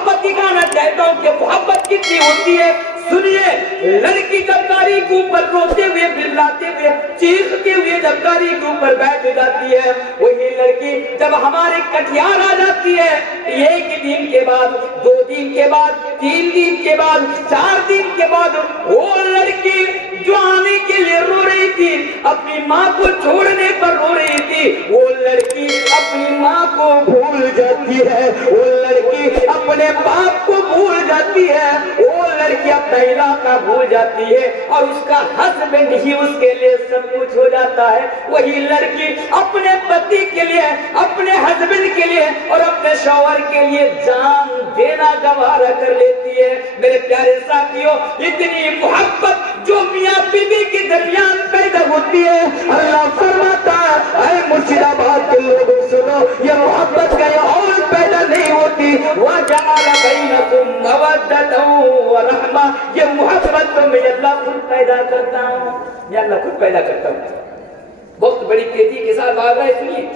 मोहब्बत दिखाना चाहता हूँ कि मोहब्बत कितनी होती है। सुनिए, लड़की जब गाड़ी के ऊपर रोते हुए बिललाते हुए चीखते हुए जब गाड़ी के ऊपर बैठ जाती है, वही लड़की जब हमारे कटियार आ जाती है, एक दिन के बाद, 2 दिन के बाद, 3 दिन के बाद, 4 दिन के बाद, वो लड़की जो आने के लिए रो रही थी, अपनी माँ को छोड़ने पर रो रही थी, वो लड़की अपनी माँ को भूल जाती है, वो लड़की अपने बाप को भूल जाती है, वो लड़की अपना इलाका भूल जाती है और उसका हस्बैंड ही उसके लिए सब कुछ हो जाता है। वही लड़की अपने पति के लिए, अपने हस्बैंड के लिए और अपने शौहर के लिए जान देना गवारा कर लेती है। मेरे प्यारे साथियों, इतनी मोहब्बत जो मियाँ बीवी के दरमियान पैदा होती है, अल्लाह फरमाता है मुर्शिदाबाद के लोगों सुनो, ये मोहब्बत कहीं और पैदा नहीं होती। वजअल बैनकुम मवद्दतन व रहमा, ये मोहब्बत तो मैं अल्लाह खुद पैदा करता हूँ, मैं अल्लाह खुद पैदा करता हूँ। बहुत बड़ी तेजी के साथ भाग रहा है। सुनिए,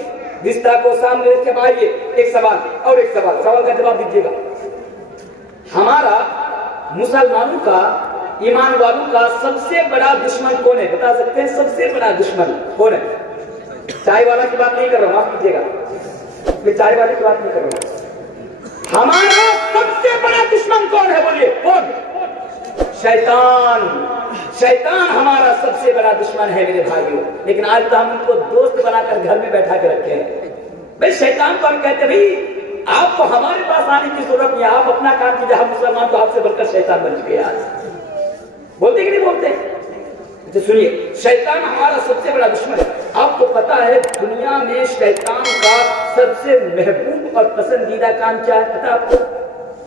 रिश्ता को सामने रख के भाइये, एक सवाल और एक सवाल, सवाल का जवाब दीजिएगा। हमारा मुसलमानों का, ईमान वालों का सबसे बड़ा दुश्मन कौन है? बता सकते हैं सबसे बड़ा दुश्मन कौन है? चाय वाला की बात नहीं कर रहा हूं, माफ कीजिएगा, मैं चाय वाले की बात नहीं कर रहा हूं। हमारा सबसे बड़ा दुश्मन कौन है? बोलिए कौन? शैतान। शैतान हमारा सबसे बड़ा दुश्मन है मेरे भाइयों। लेकिन आज तो हम उनको दोस्त बनाकर घर में बैठा के रखे हैं। भाई शैतान को हम कहते भाई आपको हमारे पास आने की जरूरत नहीं है, आप अपना काम कीजिए, हम मुसलमान तो आपसे बढ़कर शैतान बन चुके हैं। आज बोलते कि नहीं बोलते? तो सुनिए, शैतान हमारा सबसे बड़ा दुश्मन है। आपको पता है दुनिया में शैतान का सबसे महबूब और पसंदीदा काम क्या है? पता आपको?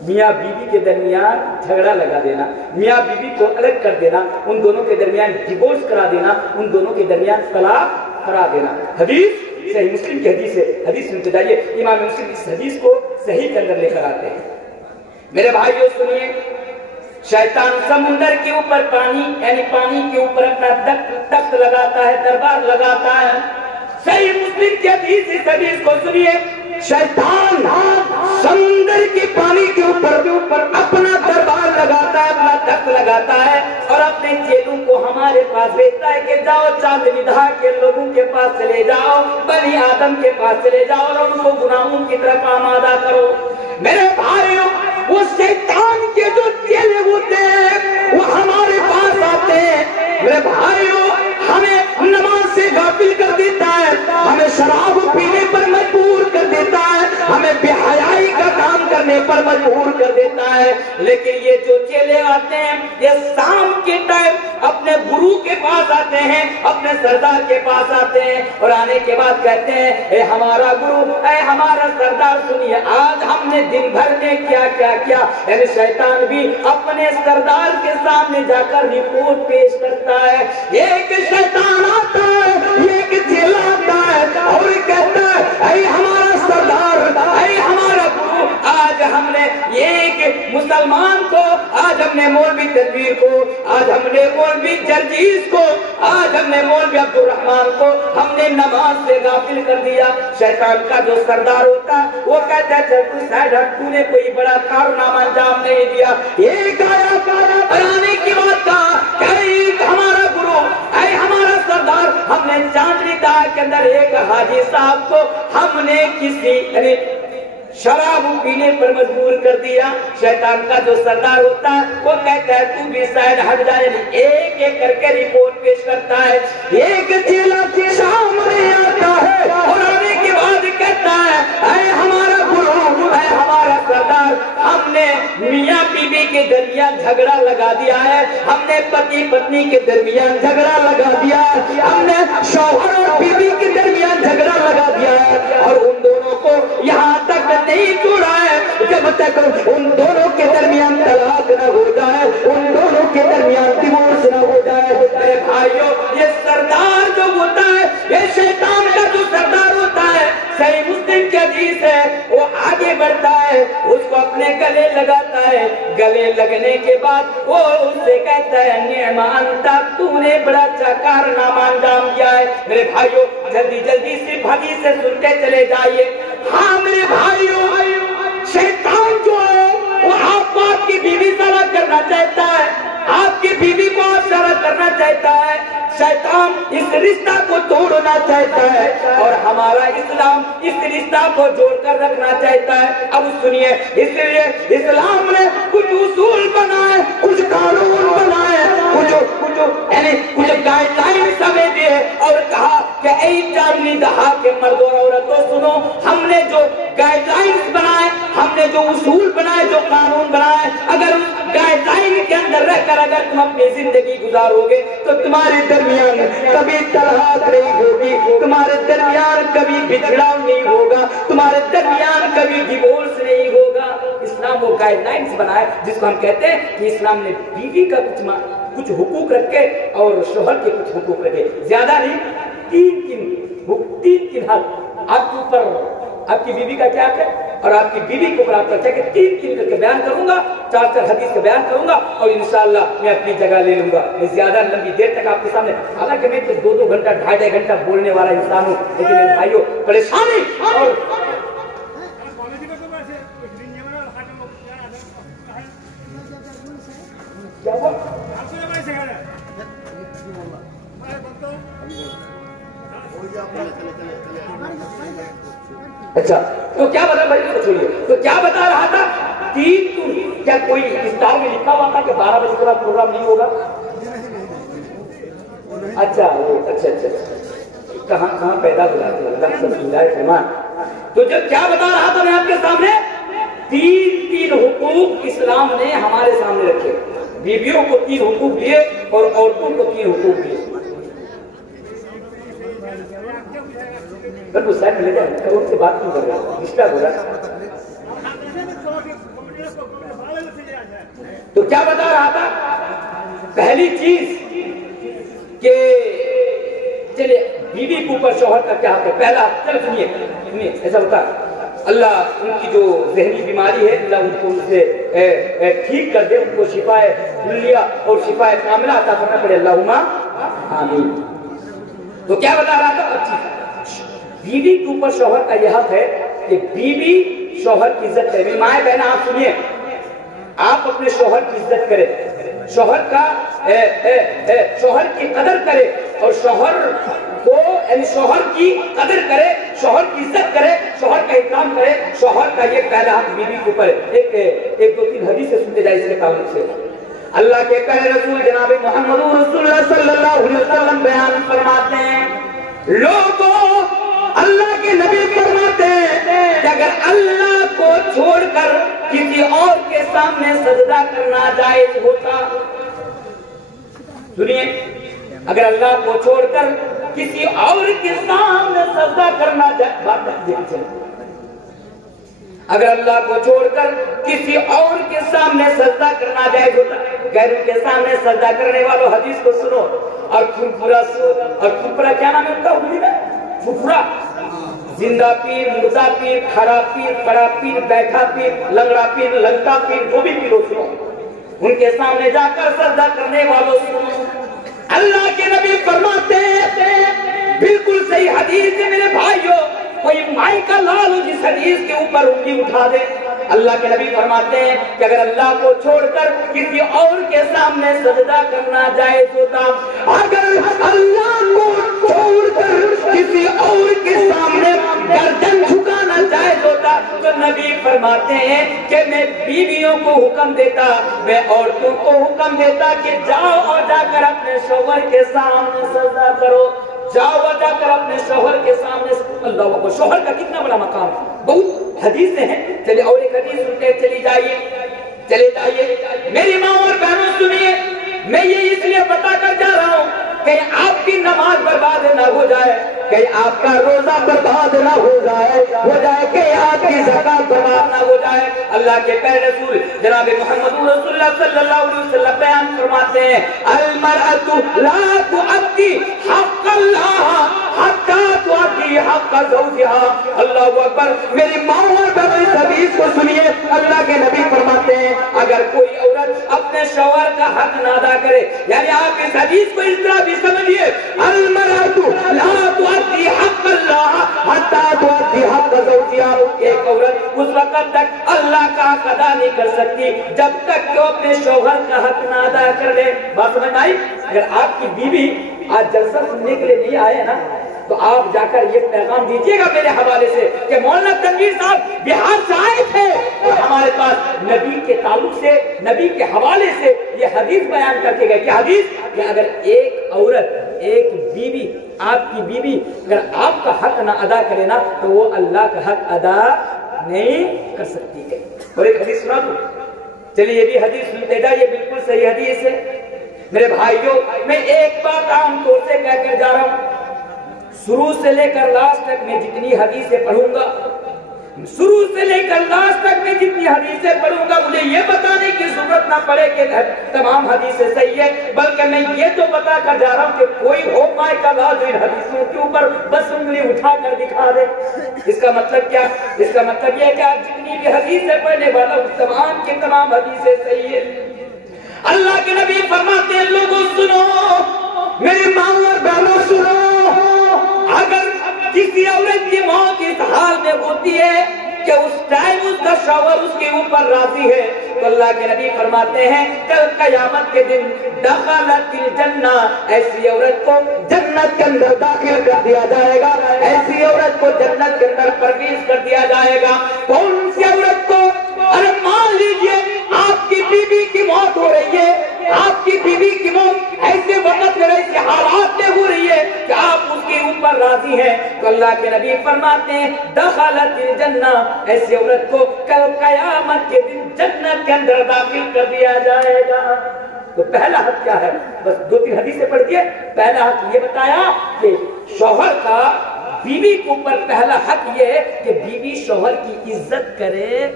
मियाँ बीवी के दरमियान झगड़ा लगा देना, मियाँ बीवी को अलग कर देना, उन दोनों के दरमियान डिवोर्स करा देना, उन दोनों के दरमियान तलाक करा देना। हदीस सही मुस्लिम की हदीस है, हदीस सुनते जाइए, इमाम मुस्लिम इस हदीस को सही के अंदर लेकर आते हैं। मेरे भाइयों सुनिए, शैतान समुंदर के ऊपर पानी यानी पानी के ऊपर अपना तख्त लगाता है, दरबार लगाता है। सही मुस्लिम की हदीस, इस हदीस को सुनिए, शैतान समुंदर के पानी के ऊपर अपना दरबार लगाता है, अपना तख्त लगाता है और अपने चेलों को हमारे पास भेजता है कि जाओ चांदनी दहा के लोगों के पास चले जाओ, बनी आदम के पास चले जाओ और उनको गुनाहों की तरफ आमादा करो। मेरे भाइयों, वो शैतान के जो चेले होते हैं वो हमारे पास आते हैं। मेरे भाइयों, हमें नमाज से गाफिल कर देता है, हमें शराब पीने पर मजबूर कर देता है, हमें बेहयाई का काम करने पर मजबूर कर देता है। लेकिन ये जो चेले आते हैं, ये शाम के टाइम अपने गुरु के पास आते हैं, अपने सरदार के पास आते हैं और आने के बाद कहते हैं, ए हमारा गुरु, ए हमारा सरदार, सुनिए आज हमने दिन भर में क्या क्या किया। यानी शैतान भी अपने सरदार के सामने जाकर रिपोर्ट पेश करता है। एक शैतान आता है, एक चेला आता है और कहता है, ऐ हमारा सरदार, ऐ हमारा गुरु, आज हमने एक मुसलमान को, आज हमने मौलवी तदबीर को, आज हमने मौलवी जर्जीस को, आज हमने मौलवी अब्दुल रहमान को हमने नमाज से गाफिल कर दिया। शैतान का जो सरदार होता है वो कहता है, चल तू साइड हट, तूने कोई बड़ा कारनामा अंजाम नहीं दिया। एक आया आने की बात कहा, हमारा गुरु, ऐ हमारा सरदार, हमने चांदनी दहा के अंदर एक हाजी साहब को हमने किसी यानी शराब पीने पर मजबूर कर दिया। शैतान का जो सरदार होता है वो कहता है तू भी साइड हट जाए। एक एक करके रिपोर्ट पेश करता है। एक चेला सामने आता है और आने के बाद कहता है, ऐ हमारा गुरु, ऐ हमारा सरदार, हमने मियाँ बीवी के दरमियान झगड़ा लगा दिया है, हमने पति पत्नी के दरमियान झगड़ा लगा दिया है, हमने शौहर और बीवी के दरमियान झगड़ा लगा दिया है और उन दोनों को यहाँ तक नहीं छोड़ा है जब तक उन दोनों के दरमियान तलाक न हो जाए, उन दोनों के दरमियान डिवोर्स न हो जाए। मेरे भाइयों, ये सरदार जो होता है, ये शैतान का जो सरदार होता है, सही मुस्लिम की हदीस है, वो आगे बढ़ता है, उसको अपने गले लगाता है। गले लगने के बाद वो उससे कहता है, निअमा अंता, तूने बड़ा अच्छा कारनामा अंजाम दिया है। मेरे भाइयों, जल्दी जल्दी से हदीस से सुनते चले जाइए। हाँ मेरे भाइयों, शैतान जो है करना चाहता है, आपकी बीवी को आप शराब करना चाहता है, शैतान इस रिश्ता को तोड़ना चाहता है और हमारा इस्लाम इस रिश्ता को जोड़कर रखना चाहता है। अब सुनिए, इसलिए इस्लाम ने कुछ उसूल बनाए, कुछ कानून बनाए, कुछ गाइडलाइन हमें दिए और कहा कि ऐ चांदनी दहा के मर्दों औरतों सुनो, हमने जो गाइडलाइंस बनाए, हमने जो उसूल बनाए, जो कानून बनाए, अगर उस गाइडलाइन के अंदर रहकर अगर तुम अपनी जिंदगी गुजारोगे तो तुम्हारे दरमियान कभी तलाक नहीं होगी, तुम्हारे दरमियान कभी बिछड़ाव नहीं होगा, तुम्हारे दरमियान कभी डिवोर्स नहीं होगा। इस्लाम वो गाइडलाइंस बनाए जिसको हम कहते हैं कि इस्लाम ने बीवी का कुछ हुकूक रखे और शोहर के कुछ हुकूक रखे, ज्यादा नहीं, तीन हक आपके ऊपर, आपकी बीवी का क्या है और आपकी बीवी के ऊपर आपका क्या, तीन करके बयान करूंगा, 4 हदीस का बयान करूंगा और इंशाअल्लाह मैं अपनी जगह ले लूंगा। मैं ज्यादा लंबी देर तक आपके सामने, हालांकि मैं तो 2-2 घंटा 2.5 घंटा बोलने वाला इंसान हूँ, लेकिन मेरे भाइयों परेशानी और क्या हुआ? अच्छा, तो क्या बता भाई, तो छोड़िए, तो क्या बता रहा था? क्या कोई इफ्तार में लिखा हुआ था कि 12 बजे के बाद प्रोग्राम नहीं होगा? अच्छा, कहाँ पैदा हुआ? तो जो क्या बता रहा था मैं आपके सामने, तीन हुकूक इस्लाम ने हमारे सामने रखे। बीवियों को 3 हुकूक दिए और औरतों को 3 हुकूक दिए। वो शायद मिले जाए, करोड़ से बात क्यों कर रहे हैं, डिस्टर्ब हो रहा है। तो क्या बता रहा था? पहली चीज के चलिए बीवी के ऊपर शौहर का क्या हक है। पहला, चलो सुनिए, ऐसा होता है अल्लाह उनकी जो जहनी बीमारी है अल्लाह उनको उनसे ठीक कर दे, उनको शिफाए कुल्लिया और शिफाए कामिला अता करना पड़े, अल्लाहुम्मा आमीन। तो क्या बता रहा था? अच्छी बीवी के ऊपर शौहर का यह हक है कि बीवी शौहर की इज्जत करे। मेरी माए बहना आप सुनिए, आप अपने शौहर की इज्जत करें, शौहर का शौहर की कदर करे और शौहर को यानी शौहर की कदर करे, शौहर की इज्जत करे, शौहर का इकराम करे। शौहर का ये पहला हक बीवी के ऊपर। एक 2-3 हदीस से सुनते जाए इसके ताल्लुक से। अल्लाह के प्यारे रसूल जनाब मोहम्मद रसूलुल्लाह सल्लल्लाहु अलैहि वसल्लम बयान फरमाते हैं, लोगों, अल्लाह के नबी फरमाते हैं कि अगर अल्लाह को छोड़कर किसी और के सामने सजदा करना जायज होता, सुनिए, अगर अल्लाह को छोड़कर किसी और के सामने सजदा करना जायज, अगर अल्लाह को छोड़कर किसी और के सामने सजदा करना जायज होता, गैरों के सामने सजदा करने वालों हदीस को सुनो और फुफरा क्या नाम है उनका उर्दू में? फुफरा, जिंदा पीर, मुर्दा पीर, खड़ा पीर, पड़ा पीर, बैठा पीर, लंगड़ा पीर, लगता पीर, जो भी पीर हो सुनो, उनके सामने जाकर सजदा करने वालों सुनो। अल्लाह के नबी फरमाते हैं, बिल्कुल सही हदीस है मेरे भाइयों, कोई माई का लाल हो जिस हदीस के ऊपर उंगली उठा दे। अल्लाह के नबी फरमाते हैं कि अगर अल्लाह को छोड़कर किसी और के सामने सजदा करना जायज होता, अगर अल्लाह को छोड़कर किसी और के सामने गर्दन झुकाना जायज होता, तो नबी फरमाते हैं कि मैं बीवियों को हुक्म देता, मैं औरतों को हुक्म देता कि जाओ और जाकर अपने शौहर के सामने सजदा करो, जाओ और जाकर अपने शौहर के सामने। अल्लाह को शौहर का कितना बड़ा मकाम, बहुत हदीसें हैं। चलिए और एक हदीस सुनते चले जाइए। मेरी माँ और बहनों सुनिए, मैं ये इसलिए बता कर जा रहा हूँ कहीं आपकी नमाज बर्बाद ना हो जाए, कहीं आपका रोजा बर्बाद ना हो जाए कहीं आपकी ज़कात बर्बाद ना हो जाए। अल्लाह के प्यारे रसूल जनाब मोहम्मद रसूलुल्लाह सल्लल्लाहु अलैहि वसल्लम बयान फरमाते हैं, अल मरअतु ला तुअद्दी हक़्क़ल्लाह हत्ता तुअद्दी हक़्क़ ज़ौजिहा। अल्लाहु अकबर। मेरी माँ और बहनों इस हदीस को सुनिए, अल्लाह के नबी फरमाते हैं अगर कोई औरत अपने शौहर का हक ना अदा करे, यानी आप इस हदीस को इस तरह भी समझिए, अल मरअतु ला तुअद्दी हक़्क़ल्लाह हत्ता तुअद्दी हक़्क़ ज़ौजिहा। एक औरत उस वक्त तक अल्लाह का हक अदा नहीं कर सकती जब तक कि वो अपने शौहर का हक ना अदा कर ले। बात समझ आई? अगर आपकी बीवी आज जलसा सुनने के लिए नहीं आए ना तो आप जाकर ये पैगाम दीजिएगा मेरे हवाले से कि मौलाना तनवीर साहब बिहार से आए थे और हमारे पास नबी के ताल्लुक से, नबी के हवाले से ये हदीस बयान करके गए। क्या हदीस? कि अगर एक औरत, एक बीवी, आपकी बीवी अगर आपका हक ना अदा करे ना तो वो अल्लाह का हक अदा नहीं कर सकती है। और एक हदीस सुना दूं? चलिए ये भी हदीस सुनते जाइए, बिल्कुल सही हदीस है। मेरे भाइयों, मैं एक बात आम तौर से कहकर जा रहा हूं, शुरू से लेकर लास्ट तक मैं जितनी हदीसें पढ़ूंगा, शुरू से लेकर लास्ट तक मैं जितनी हदीसें पढ़ूंगा, मुझे ये बताने की जरूरत ना पड़े कि तमाम हदीसें सही है, बल्कि मैं ये तो बता कर जा रहा हूं कि कोई हो माय का लाज इन हदीसों के ऊपर बस उंगली उठा कर दिखा दे। इसका मतलब क्या? इसका मतलब यह कि आप जितनी भी हदीसें पढ़ने वाला हूं तमाम की तमाम हदीसें सही है। अल्लाह के नबी फरमाते हैं, लोगों सुनो, मेरी माँ और बहनों सुनो, अगर किसी औरत की मौत इस हाल में होती है कि उस टाइम उसका शौहर उसके ऊपर राजी है तो अल्लाह के नबी फरमाते हैं कल कयामत के दिन दखलतिल जन्ना, ऐसी औरत को जन्नत के अंदर दाखिल कर दिया जाएगा, ऐसी औरत को जन्नत के अंदर प्रवेश कर दिया जाएगा। कौन सी औरत को? अरे मान लीजिए आपकी बीवी की मौत हो रही है, आपकी बीवी की मौत ऐसे वक्त में, ऐसे हालात में हो रही है कि आप उसके ऊपर राजी हैं तो अल्लाह के नबी फरमाते हैं दखलतिल जन्ना, ऐसी औरत को कल कयामत के दिन जन्नत के अंदर दाखिल कर दिया जाएगा। तो पहला हक क्या है? बस 2-3 हदीसें पढ़ दिए। पहला हक ये बताया कि शौहर का बीवी के ऊपर पहला हक ये है कि बीवी शौहर की इज्जत करे,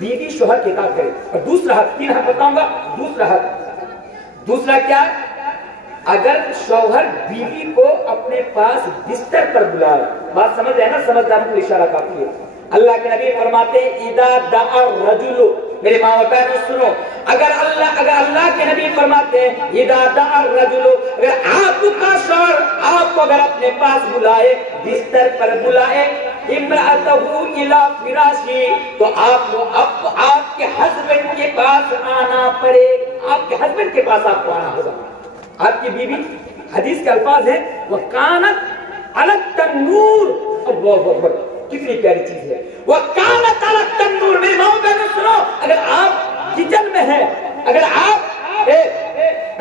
बीवी शौहर की इताअत करे। और दूसरा हक, 3 हक बताऊंगा। दूसरा क्या? अगर शौहर बीवी को अपने पास बिस्तर पर बुलाए, बात समझ रहे हैं ना? समझदार को इशारा काफी है। अल्लाह के नबी फरमाते हैं इदा दाअ रजुलु, मेरे माँ और बहनों सुनो, अगर अल्लाह के नबी फरमाते हैं इदा दाअ रजुलु, अगर आपका शौहर आपको अगर अपने पास बुलाए, बिस्तर पर बुलाए, इम्राअतहु इला फिराशी, तो आपको आपके हस्बैंड के पास आना पड़े, आपके हस्बैंड के पास आपको आना होगा। आपकी बीवी, हदीस के अल्फाज है वह कानत अलग तन्नूर, अल्लाहु अकबर, कितनी प्यारी चीज है, वह कानत अलग तन्नूर। मेरी माँ बहनों सुनो, अगर आप किचन में है, अगर आप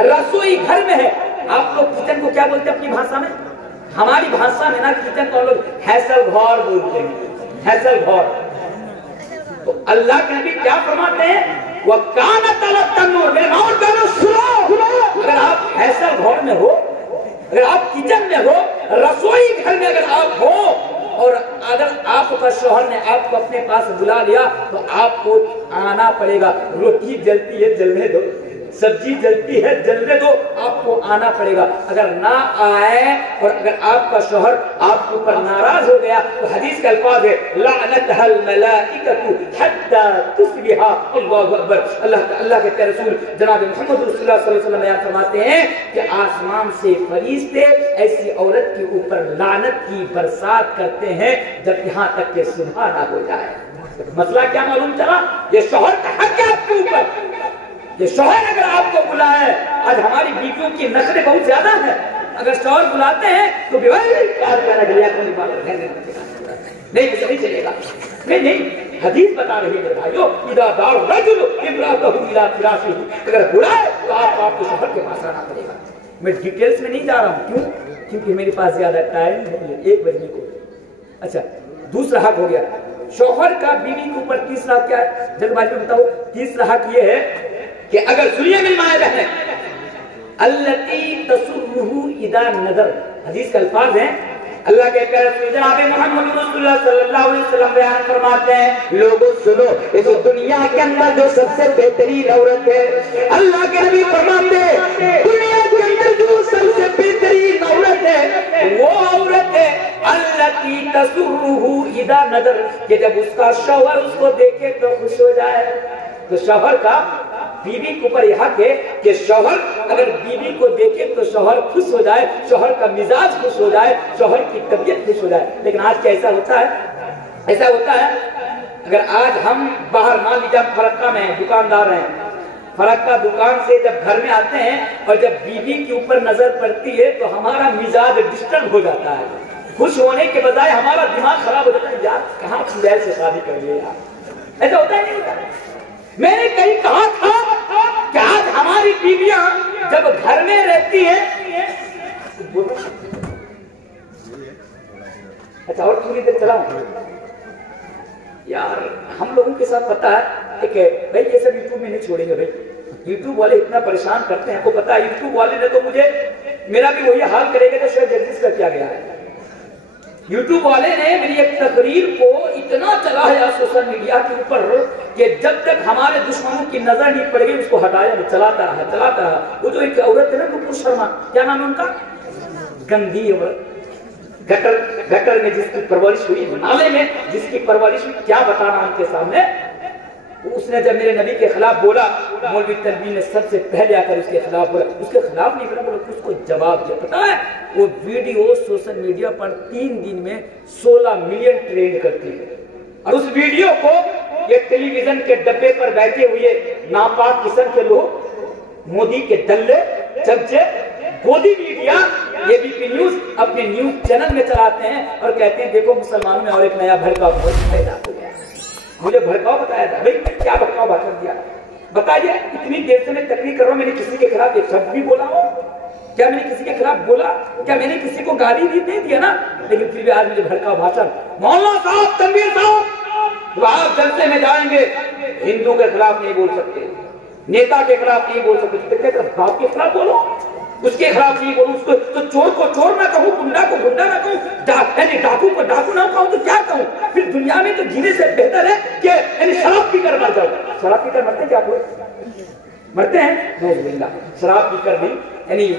रसोई घर में है, आप लोग किचन को क्या बोलते हैं अपनी भाषा में? हमारी भाषा में ना किचन को लोग हैसल घर बोलते हैं, हैसल घर। तो अल्लाह के नबी क्या फरमाते हैं? वह कानत अलग तन्नूर। मेरे माँ बहनों सुनो, अगर आप हैसल घर में हो, अगर आप किचन में हो, रसोई घर में अगर आप हो और अगर आपका शौहर ने आपको अपने पास बुला लिया तो आपको आना पड़ेगा। रोटी जलती है जलने दो, सब्जी जलती है जलने दो, आपको आना पड़ेगा। अगर ना आए और अगर आपका शौहर आपके ऊपर नाराज हो गया तो हदीस का अल्फाज है लानतहल मलाइकतु हत्ता तुस्बिहा, अल्लाहु अकबर। अल्लाह के प्यारे रसूल जनाब मोहम्मद रसूलुल्लाह सल्लल्लाहु अलैहि वसल्लम बयान फरमाते हैं कि आसमान से फरिश्ते ऐसी औरत के ऊपर लानत की बरसात करते हैं जब यहाँ तक कि सुबह ना हो जाए। मसला क्या मालूम चला? ये शौहर का हक है आपके ऊपर। ये शौहर अगर आपको बुलाए, आज हमारी बीवियों की नखरे बहुत ज्यादा है, अगर शौहर बुलाते हैं तो नहीं चलेगा। नहीं, हदीस बता रही है भाइयों, इदा दाअ रजुल इम्राअतहु इला फिराशी, अगर बुलाए तो आपको शौहर के पास आना पड़ेगा। मैं डिटेल्स में नहीं जा रहा हूँ, क्यों? क्योंकि मेरे पास ज्यादा टाइम नहीं है, 1 बजने को। अच्छा, दूसरा हक हो गया शौहर का बीवी के ऊपर। तीसरा हक क्या है? जल्दबाजी में बताओ। तीसरा हक ये है कि अगर सुनिए मेरी माए बहने, अल्लती तसुर्रुहु इदा नज़र, हदीस का अल्फाज है, अल्लाह के प्यारे जनाब मोहम्मद रसूलुल्लाह सल्लल्लाहु अलैहि वसल्लम बयान फरमाते हैं, लोगों सुनो, इस दुनिया के अंदर जो सबसे बेहतरीन औरत है, अल्लाह के नबी फरमाते हैं दुनिया के अंदर जो सबसे बेहतरीन औरत है वो औरत है अल्लती तसुर्रुहु इदा नज़र, कि जब उसका शौहर उसको देखे तो खुश हो जाए। तो शौहर का बीवी के ऊपर यह हक है कि शौहर अगर बीवी को देखे तो शौहर खुश हो जाए, शौहर का मिजाज खुश हो जाए, शौहर की तबीयत खुश हो जाए। लेकिन आज क्या ऐसा होता है? ऐसा होता है اگر آج ہم باہر مان لیجیے ہم فرقہ میں ہیں، دکاندار ہیں، فرقہ دکان سے جب گھر میں آتے ہیں اور جب بیوی کے اوپر نظر پڑتی ہے تو ہمارا مزاج ڈسٹرب ہو جاتا ہے، خوش ہونے کے بجائے ہمارا دماغ خراب ہو جاتا ہے، یار کہاں خدای سے شادی کر لیے یار، ایسا ہوتا ہے نہیں ہوتا؟ میں نے کہیں کہا تھا کہ آج ہماری بیویاں جب گھر میں رہتی ہیں، اچھا اور تھوڑی دیر چلاؤں یار، ہم لوگوں کے ساتھ پتا ہے کہ بھائی یہ سب یوٹیوب میں نہیں چھوڑیں گے، بھائی یوٹیوب والے اتنا پریشان کرتے ہیں، آپ کو پتا ہے یوٹیوب والے نے تو مجھے، میرا بھی وہی حال کرے گا جو شاید جرجس کا کیا گیا ہے، یوٹیوب والے نے میری ایک تقریر کو اتنا چلایا سوشل میڈیا کے اوپر کہ جب تک ہمارے دشمنوں کی نظر نہیں پڑے گی اس کو ہٹایا نہیں، چلاتا رہا۔ وہ جو ایک عورت ہے نا نپور شرما، کیا نام ہے ان کا، گندی عورت، گٹر میں جس کی پرورش ہوئی، نالے میں جس کی پرورش ہوئی، کیا بتانا ان کے سامنے، اس نے جب میرے نبی کے خلاف بولا، مولوی تنویر نے سب سے پہلے آ کر اس کے خلاف بولا، اس کے خلاف نہیں بولا، اس کو جواب دیا۔ پتا ہے وہ ویڈیو سوشل میڈیا پر 3 دن میں 16 ملین ٹرینڈ کرتی ہے، اور اس ویڈیو کو یہ ٹیلی ویژن کے ڈبے پر بیٹھے ہوئے ناپاک قسم کے لوگ، مودی کے دلے چمچے، گودی میڈیا، یہ بی پی نیوز اپنے نیوز چینل میں چلاتے ہیں اور کہتے ہیں دیکھو مسلمانوں میں اور ایک نیا بھڑکاؤ پیدا ہو گیا۔ مجھے بھڑکاؤ بتایا تھا، بھائی کیا بھڑکاؤ بات کر دیا، بتائیے اتنی دیر سے میں تقریر کر رہا ہوں، میں نے کسی کے خلاف ایک شبد بھی بولا ہو؟ کیا میں نے کسی کے خلاف بولا؟ کیا میں نے کسی کو گالی بھی نہیں دیا نا؟ لیکن پھر بھی آج مجھے بھڑکاؤ بھاشن، مولانا صاحب، تنویر صاحب، آپ جلسے میں جائیں گے ہندو کے خلاف نہیں بول سکتے، نیتا کے خلاف نہیں بول سکتے، تو کہتے باپ کے خلاف بولو، اس کے خلاف نہیں بولوں، اس کو تو چور کو چور نہ کہوں، گنڈا کو گنڈا نہ کہوں، یعنی ڈاکو کو ڈاکو نہ کہوں تو کیا کہوں؟ پھر دنیا میں تو جینے سے بہتر ہے کہ یعنی شراب پی کر مر جاؤ۔ شراب پی کر مرتے ہیں کیا کوئی؟ مرتے ہیں؟ نہیں، شراب پی کر نہیں، یعنی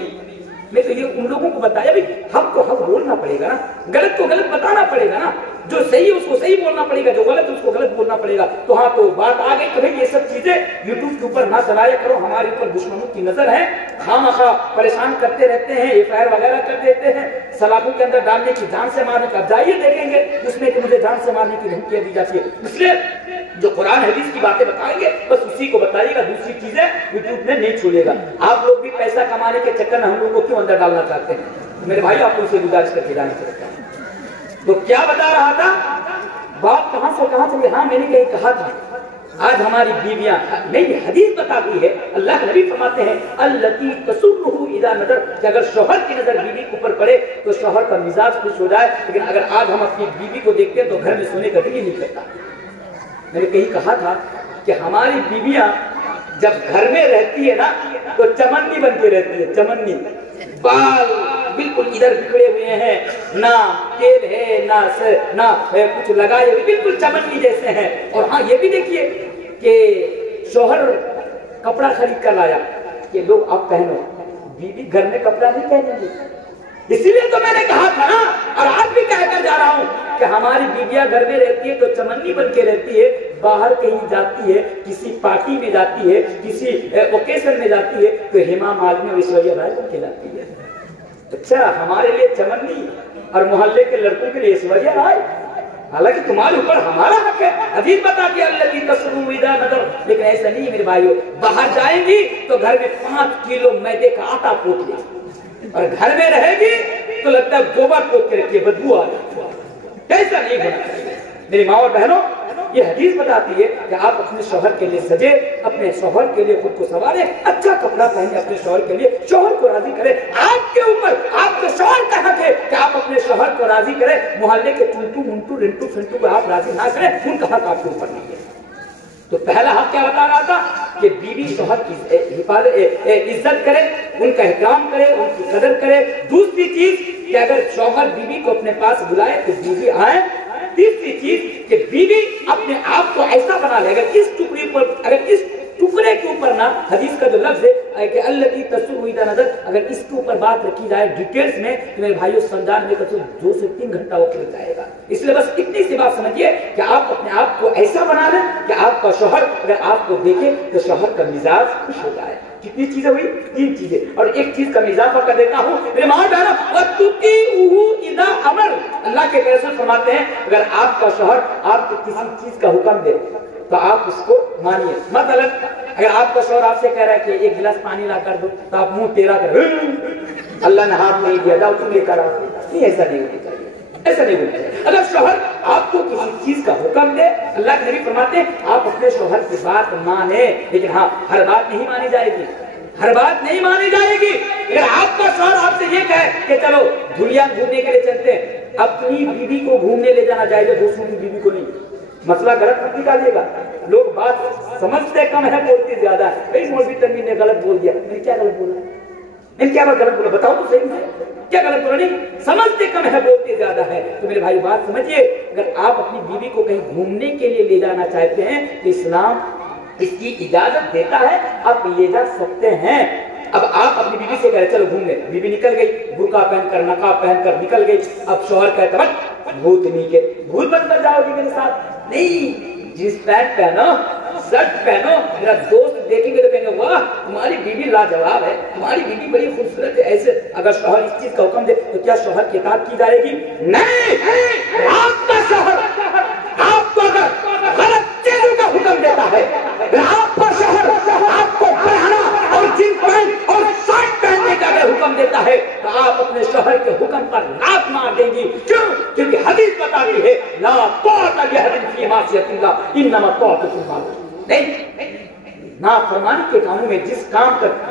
میں تو یہ ان لوگوں کو بتایا بھی حق کو حق بولنا پڑے گا نا، غلط کو غلط بتانا پڑے گا نا، جو صحیح ہے اس کو صحیح بولنا پڑے گا، جو غلط ہے اس کو غلط بولنا پڑے گا۔ تو ہاں تو بات آ گئی کہ بھائی یہ سب چیزیں یوٹیوب کے اوپر نہ چلایا کرو، ہمارے اوپر دشمنوں کی نظر ہے، خواہ پریشان کرتے رہتے ہیں، FIR وغیرہ کر دیتے ہیں، سلاخوں کے اندر ڈالنے کی، جان سے مارنے کا، جائیے دیکھیں گے اس میں کہ مجھے جان سے مارنے کی دھمکیاں دی جاتی ہے۔ اس لیے جو قرآن حدیث کی باتیں بتائیں گے بس اسی کو بتائیے گا، دوسری چیزیں یوٹیوب میں نہیں چھوڑے گا۔ آپ لوگ بھی پیسہ کمانے کے چکر میں ہم لوگوں کو کیوں اندر ڈالنا چاہتے ہیں؟ میرے بھائی آپ کو اسے گزارش کر کے جانا چاہتا ہوں۔ تو کیا بتا رہا تھا، بات کہاں سے کہاں چلی؟ ہاں میں نے کہیں کہا تھا آج ہماری بیویاں، نہیں حدیث بتاتی ہے، اللہ نبی فرماتے ہیں التی تسرہ اذا نظر، کہ اگر شوہر کی نظر بیوی کے اوپر پڑے تو شوہر کا مزاج خوش ہو جائے، لیکن اگر آج ہم اپنی بیوی کو دیکھتے ہیں تو گھر میں سونے کا دل ہی نہیں کرتا۔ میں نے کہیں کہا تھا کہ ہماری بیویاں جب گھر میں رہتی ہے نا تو چمنی بن کے رہتی ہے، چمنی، بال بالکل ادھر بکھڑے ہوئے ہیں، نہ تیل ہے نہ کچھ لگائے ہوئے، بالکل چمنی جیسے ہیں۔ اور ہاں یہ بھی دیکھیے کہ شوہر کپڑا خرید کر لایا کہ لوگ آپ پہنو، بیوی گھر میں کپڑا نہیں پہنیں گی۔ اسی لیے تو میں نے کہا تھا نا، اور آج بھی کہہ کر جا رہا ہوں کہ ہماری بیویاں گھر میں رہتی ہے تو چمنی بن کے رہتی ہے، باہر کہیں جاتی ہے، کسی پارٹی میں جاتی ہے، کسی اوکیشن میں جاتی ہے تو ہیما مالنی اور ایشوریا رائے بن کے جاتی ہے۔ اچھا ہمارے لیے چمنی اور محلے کے لڑکوں کے لیے ایشوریا رائے، حالانکہ تمہارے اوپر ہمارا حق ہے۔ حدیث بتاتی ہے الذی تسرہ اذا نظر، لیکن ایسا نہیں ہے میرے بھائیو، باہر جائیں گی تو گھر میں 5 کلو میدے کا آٹا پوٹ لے، اور گھر میں رہے گی تو لگتا ہے گوبر پوت کے رکھیے، بدبو آ رہی ہے۔ ایسا نہیں ہونا چاہیے میری ماں اور بہنوں، یہ حدیث بتاتی ہے کہ آپ اپنے شوہر کے لیے سجے، اپنے شوہر کے لیے خود کو سنوارے، اچھا کپڑا پہنے اپنے شوہر کے لیے، شوہر کو راضی کرے۔ آپ کے اوپر آپ کے شوہر کا حق ہے کہ آپ اپنے شوہر کو راضی کریں، محلے کے چنٹو منٹو رنٹو فنٹو کو آپ راضی نہ کریں، ان کا حق آپ کے اوپر نہیں ہے۔ تو پہلا حق کیا بتا رہا تھا کہ بیوی شوہر کی عزت کرے، ان کا احترام کرے، ان کی قدر کرے۔ دوسری چیز کہ اگر شوہر بیوی کو اپنے پاس بلائے تو بیوی آئے۔ تیسری چیز کہ بیوی اپنے آپ کو ایسا بنا لے، اگر اس ٹکڑے کے اوپر نا، حدیث کا جو لفظ ہے کہ التی तसुउ इदा नजर, अगर इसके ऊपर बात रखी जाए डिटेल्स में तो मेरे भाइयों समझाने में तो 2 से 3 घंटा वक्त लग जाएगा। इसलिए बस इतनी सी बात समझिए कि आप अपने आप को ऐसा बना लें कि आपका शौहर अगर आपको देखे तो शौहर का मिजाज खुश हो जाए। कितनी चीजें हुई? 3 चीजें। और एक चीज का इजाफा कर देता हूँ मेरे माँ बहना, इदा अमर, अल्लाह के रसूल फरमाते हैं अगर आपका शौहर आपको किसी चीज का हुक्म दे तो आप उसको मानिए। मतलब अगर आपका शौहर आपसे कह रहा है कि 1 गिलास पानी ला कर दो तो आप मुंह टेढ़ा कर, अल्लाह ने हाथ नहीं दिया, जाओ तुम लेकर आओ, नहीं, ऐसा नहीं होना चाहिए, ऐसा नहीं होना चाहिए। अगर शौहर आपको किसी चीज का हुक्म दे, अल्लाह के नबी फरमाते हैं आप अपने शौहर की बात माने, लेकिन हाँ हर बात नहीं मानी जाएगी, हर बात नहीं मानी जाएगी। अगर आपका शौहर आपसे ये कहे कि चलो दुनिया घूमने के लिए चलते हैं, अपनी बीवी को घूमने ले जाना चाहिए, दूसरों की बीवी को नहीं। मसला गलत मत निकालिएगा, लोग बात समझते कम है, बोलते ज्यादा है। भाई मौलवी तनवीर ने गलत बोल दिया, मैंने क्या गलत बोला, मैंने क्या गलत बोला, बताओ तो सही है, क्या गलत बोला? नहीं, समझते कम है, बोलते ज्यादा है। तो मेरे भाई बात समझिए, अगर आप अपनी बीवी को कहीं घूमने के लिए ले जाना चाहते हैं तो इस्लाम इसकी इजाजत देता है, आप ले जा सकते हैं। अब आप अपनी बीवी से कह रहे चलो घूमने, बीवी निकल गई, बुर्का पहनकर नकाब पहनकर निकल गई। अब शौहर कहता है भूतनी के भूत बनकर जाओगी मेरे साथ, नहीं, जींस पैंट पहनो, शर्ट पहनो, मेरा दोस्त देखेंगे तो कहेंगे वाह तुम्हारी बीवी लाजवाब है, तुम्हारी बीवी बड़ी खूबसूरत है। ऐसे अगर शौहर इस चीज का हुक्म दे तो क्या शौहर की इताअत की जाएगी? नहीं, आपका शौहर आपको अगर गलत चीजों का हुक्म देता है, आपका शौहर आपको पहना और जींस पैंट और शर्ट पहनने का अगर हुक्म देता है तो आप अपने शौहर के हुक्म पर लात मार देंगी। क्यों? क्योंकि हदीस बताती है ला तौअत लिअहदिन फी मासियतिल्लाह इन्नमा तौअतु फी मासियतिल्लाह। नहीं, नाफरमानी के कामों में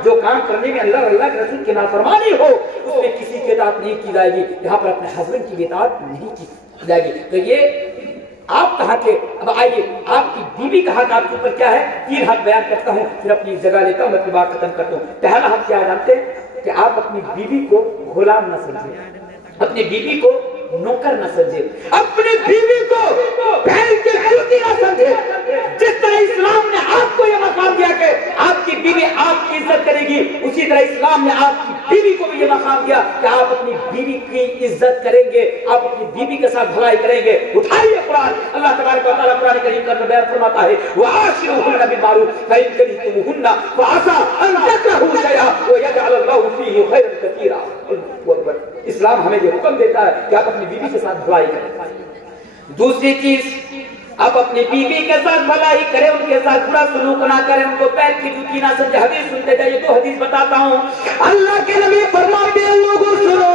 जो काम करने में अल्लाह अल्लाह के रसूल की नाफरमानी हो उसमें किसी की इताअत नहीं की जाएगी। यहाँ पर अपने हस्बैंड की इताअत नहीं की जाएगी। तो ये आप कहा के, अब आइए आपकी बीवी का हक आपके ऊपर क्या है? 3 हक बयान करता हूँ, फिर अपनी जगह लेता हूँ, मैं अपनी बात खत्म करता हूँ। पहला हक क्या जानते हैं कि आप अपनी बीवी को गुलाम न समझिए, अपनी बीवी को नौकर न समझे, अपनी बीवी को बैल के जूती न समझे। जिस तरह इस्लाम ने आपको यह मकाम दिया कि आपकी बीवी आपकी इज्जत करेगी, उसी तरह इस्लाम ने आपकी बीवी को भी यह मकाम दिया कि आप अपनी बीवी की इज्जत करेंगे, आप अपनी बीवी के साथ भलाई करेंगे। उठाइए कुरान, अल्लाह तबारक व तआला कुरान करीम का बयान फरमाता है वआशिरुहुन्ना बिलमारूफ फइन करिहतमुहुन्ना फअसा अन तकरहू शयअन व यजअल अल्लाहु फीहि खैरन कसीरा। इस्लाम हमें ये हुक्म देता है कि आप अपनी बीवी के साथ भलाई करें। दूसरी चीज, आप अपनी बीवी के साथ भलाई करें, उनके साथ बुरा सलूक ना करें, उनको पैर की जूती ना समझे। हदीस सुनते जाइए, 2 हदीस बताता हूँ। अल्लाह के नबी फरमाते हैं लोगों सुनो,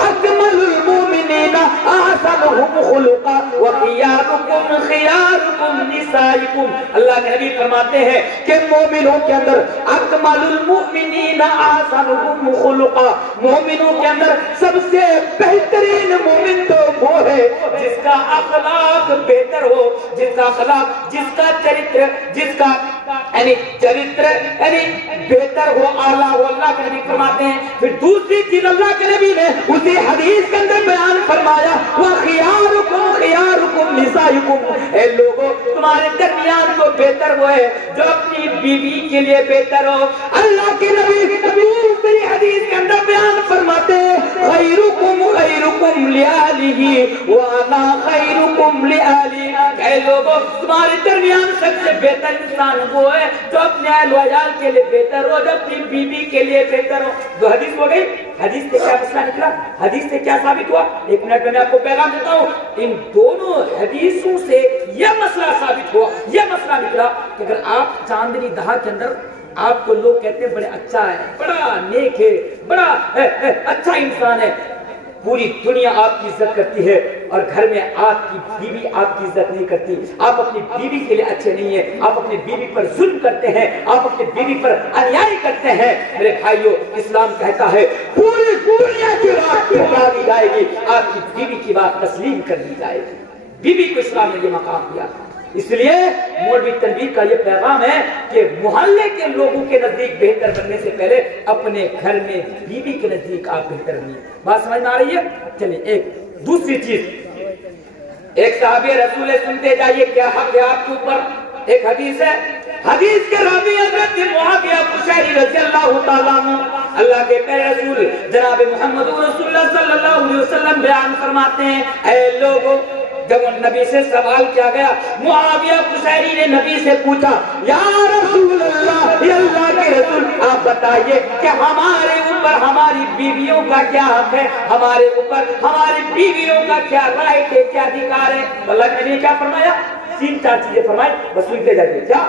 अकमलुल मुमिनीना अहसनुहुम खुलुका व खियारुकुम खियारुकुम निसाइकुम। अल्लाह के नबी फरमाते हैं कि मोमिनों के अंदर अकमलुल मुमिनीना अहसनुहुम खुलुका, मोमिनों के अंदर सबसे बेहतरीन मोमिन तो वो है जिसका अखलाक बेहतर हो, जिसका अखलाक, जिसका चरित्र, जिसका चरित्र बेहतर हो, आला हो। अल्लाह के नबी फरमाते हैं। फिर दूसरी चीज अल्लाह के नबी ने उसी हदीस के अंदर बयान फरमाया व खियारुकुम खियारुकुम निसाइकुम, ए लोगों तुम्हारे दरमियान तो बेहतर वो है जो अपनी बीवी के लिए बेहतर हो। अल्लाह के नबी दूसरी हदीस के अंदर बयान फरमाते हैं खैरुकुम खैरुकुम लिअहलिही व अना खैरुकुम लिअहली। ऐ लोगों तुम्हारे दरमियान सबसे बेहतर इंसान वो है जो अपने अहल व अयाल के लिए बेहतर हो, जो अपनी बीवी के लिए बेहतर हो। 2 हदीस हो गई। हदीस से क्या मसला निकला? हदीस से क्या साबित हुआ? 1 मिनट में मैं आपको पैगाम देता हूँ। इन दोनों हदीसों से यह मसला साबित हुआ, यह मसला निकला कि अगर आप चांदनी दहा के अंदर आपको लोग कहते हैं बड़े अच्छा है, बड़ा नेक है, बड़ा अच्छा इंसान है, पूरी दुनिया आपकी इज्जत करती है और घर में आपकी बीवी आपकी इज्जत नहीं करती, आप अपनी बीवी के लिए अच्छे नहीं है, आप अपनी बीवी पर जुल्म करते हैं, आप अपनी बीवी पर अन्याय करते हैं। मेरे भाइयों, इस्लाम कहता है पूरी दुनिया की बात ठुकरा दी जाएगी, आपकी बीवी की बात तस्लीम कर दी जाएगी। बीवी को इस्लाम ने ये मकाम दिया। इसलिए मौलवी तनवीर का ये पैगाम है कि मोहल्ले के लोगों के नजदीक बेहतर बनने से पहले अपने घर में बीवी के नजदीक आप बेहतर बनिए। बात समझ में आ रही है? चलिए एक दूसरी चीज, एक साहबे रसूल सुनते जाइए क्या हक है आपके ऊपर। एक हदीस है حدیث کے راوی حضرت معاویہ قشیری رضی اللہ تعالیٰ عنہ اللہ کے پیارے رسول جناب محمد رسول اللہ صلی اللہ علیہ وسلم بیان فرماتے ہیں، اے لوگوں، جب ان نبی سے سوال کیا گیا، معاویہ قشیری نے نبی سے پوچھا، یا رسول اللہ، یا اللہ کے رسول، آپ بتائیے کہ ہمارے اوپر ہماری بیویوں کا کیا حق ہے، ہمارے اوپر ہماری بیویوں کا کیا رائٹ ہے، کیا ادھیکار ہے؟ اللہ کے نبی نے کیا فرمایا؟ 3-4 چیزیں فرمائی، بس سنتے جائیے۔ کیا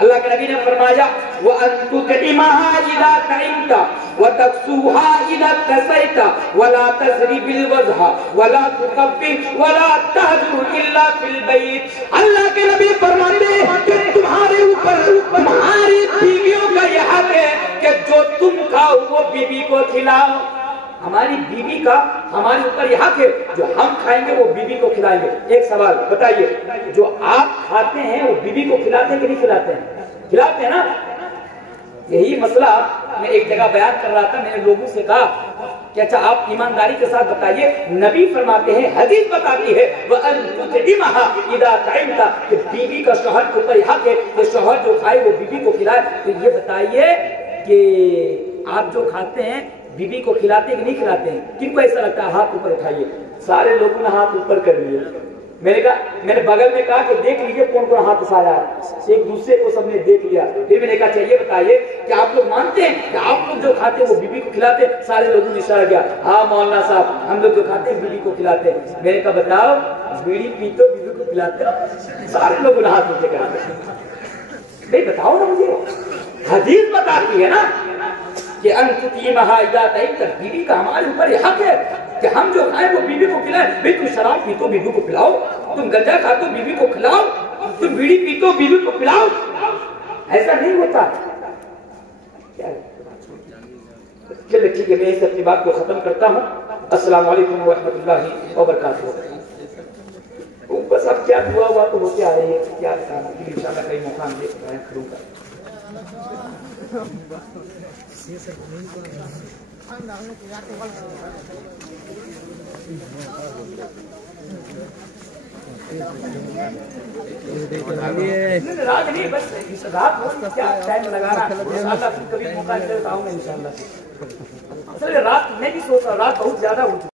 اللہ کے نبی نے فرمایا، وَأَن تُطْعِمَهَا إِذَا طَعِمْتَ وَتَكْسُوهَا إِذَا اكْتَسَيْتَ وَلَا تَضْرِبِ الْوَجْهَ وَلَا تُكَبِّرْ وَلَا تَهْجُرْ إِلَّا فِي الْبَيْتِ۔ اللہ کے نبی فرماتے ہیں کہ تمہارے اوپر تمہاری بیویوں کا یہ حق ہے کہ جو تم کھاؤ وہ بیوی کو کھلاؤ۔ ہماری بیوی کا ہمارے اوپر یہ حق ہے، جو ہم کھائیں گے وہ بیوی کو کھلائیں گے۔ ایک سوال بتائیے، جو آپ کھاتے ہیں وہ بیوی کو کھلاتے ہیں کہ نہیں کھلاتے ہیں؟ کھلاتے ہیں نا؟ یہی مسئلہ میں ایک جگہ بیان کر رہا تھا، میں نے لوگوں سے کہا کہ اچھا آپ ایمانداری کے ساتھ بتائیے، نبی فرماتے ہیں، حدیث بتاتی ہے وَأَن تُطْعِمَهَا إِذَا طَعِمْتَ، کہ بیوی کا شوہر کے اوپر یہ حق ہے کہ شوہر جو کھائے وہ بیوی کو کھلائے۔ تو یہ بتائیے کہ آپ جو کھاتے ہیں بیوی کو کھلاتے ہیں کہ نہیں کھلاتے ہیں؟ کن کو ایسا لگتا ہے؟ ہاتھ اوپر اٹھائیے۔ سارے لوگوں نے ہاتھ اوپر کر لیے۔ میں نے بغل میں کہا کہ دیکھ لیجئے کون کون ہاتھ اٹھایا ہے، ایک دوسرے کو سب نے دیکھ لیا۔ پھر میں نے کہا چاہیے بتائیے کہ آپ لوگ مانتے ہیں کہ آپ لوگ جو کھاتے ہیں وہ بیوی کو کھلاتے ہیں؟ سارے لوگوں نے اشارہ کیا، ہاں مولانا صاحب ہم لوگ جو کھاتے ہیں بیوی کو کھلاتے ہیں۔ میں نے کہا بتاؤ بیڑی پیتے ہو بیوی کو کھلاتے ہو؟ سارے لوگوں نے ہاتھ اٹھے کرتے ہیں۔ نہیں بتاؤ نا مجھے، حدیث بتاتی ہے نا کہ ان تطعمها اذا طعمت، بیوی کا ہمارے اوپر یہ حق ہے کہ ہم جو کھائیں وہ بیوی کو کھلائیں۔ بھئی تم شراب پیتے ہو بیوی کو پلاؤ، تم گنجا کھاتے ہو بیوی کو کھلاؤ، تم بیڑی پیتے ہو بیوی کو پلاؤ۔ ایسا نہیں ہوتا۔ چلے ٹھیک ہے، میں اس اپنی بات کو ختم کرتا ہوں۔ السلام علیکم ورحمۃ اللہ وبرکاتہ۔ بس اب کیا دعا ہوا تو ہوتے آ رہے ہیں، کیا انشاءاللہ کئی موقع ہم دیکھ بیان کروں گا۔ رات نہیں بس رات کیا ٹائم لگانا، انشاءاللہ کبھی موقع ملے تو آؤں گا انشاءاللہ۔ رات میں بھی سوچ رہا، رات بہت زیادہ ہو چکی۔